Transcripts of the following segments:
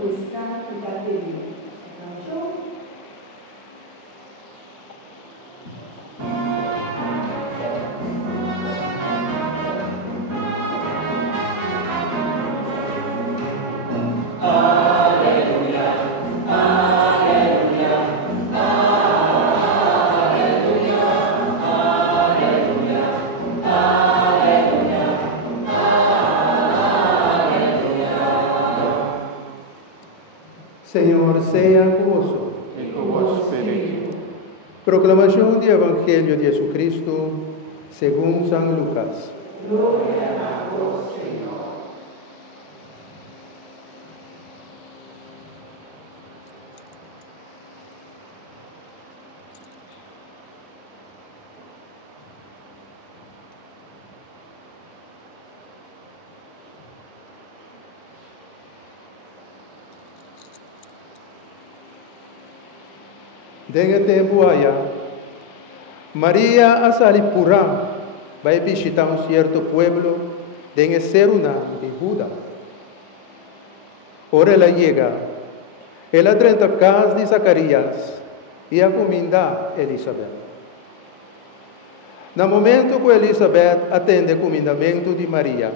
questa categoria. Señor sea convosco. E con vos spiritu. Proclamación del Evangelio de Jesucristo según San Lucas. Gloria a vos, Señor. En el tiempo allá, María a Salipurá va a visitar un cierto pueblo de Seruna de Judá. Ahora ella llega, ella entra a casa de Zacarías y a comida a Elizabeth. No momento que Elizabeth atende el comendamento de María,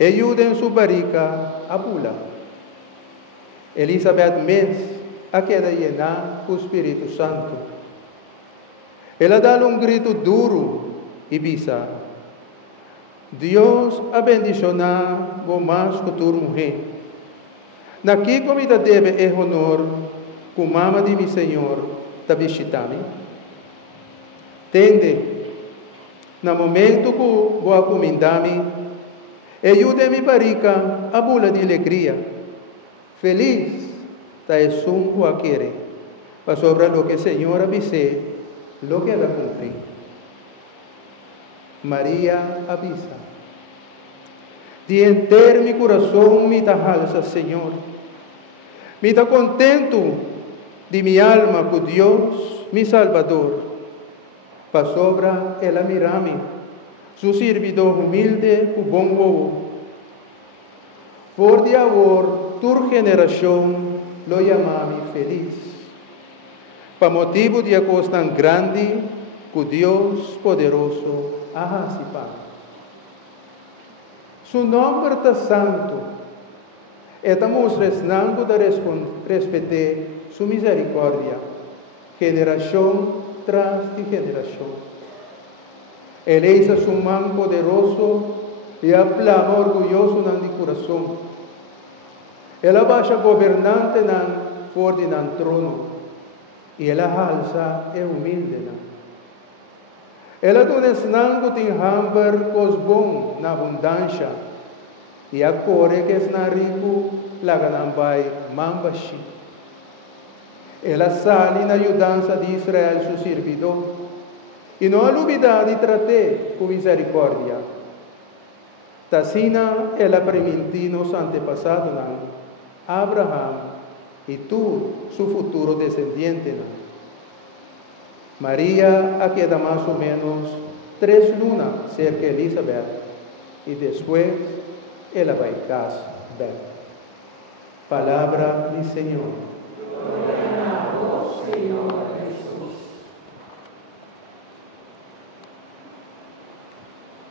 ayuda en su barriga a pula. Elizabeth mesmo a queda llena con el Espíritu Santo. Ela dá um grito duro e diz: Deus a bendicionar vos mais que tu mulher. Naqui comida deve é honor, com mama de mi Senhor, da visitami. Tende, no momento que vou comendami, ajude-me barriga a bula de alegria. Feliz da es un guaquere, para sobre lo que el Señor avise, lo que ella cumplir. María avisa. De entero mi corazón me da alza, Señor. Me da contento de mi alma con Dios, mi Salvador. Para sobre ella mirame, su servidor humilde, con buen bobo. Por de amor, tu generación lo llamami feliz. Para motivo de cosa tan grande que Dios poderoso ha participado. Su nombre está santo. Estamos rezando de respetar su misericordia, generación tras generación. Él es su mano poderoso y aplama orgulloso en el corazón. Ela baixa governante forte no trono e ela alça é humilde. Ela dona ensinando tem hamber cos bom na abundância e a core que é na rico laganambai mambashi. Ela sale na ajudança de Israel, seu servidor, e não há dúvida de tratar com misericórdia. Tacina ela permitiu nos antepassados Abraham y tú, su futuro descendiente. María queda más o menos 3 lunas cerca de Elizabeth y después ella va a casa. Palabra del Señor. Gloria a vos, Señor.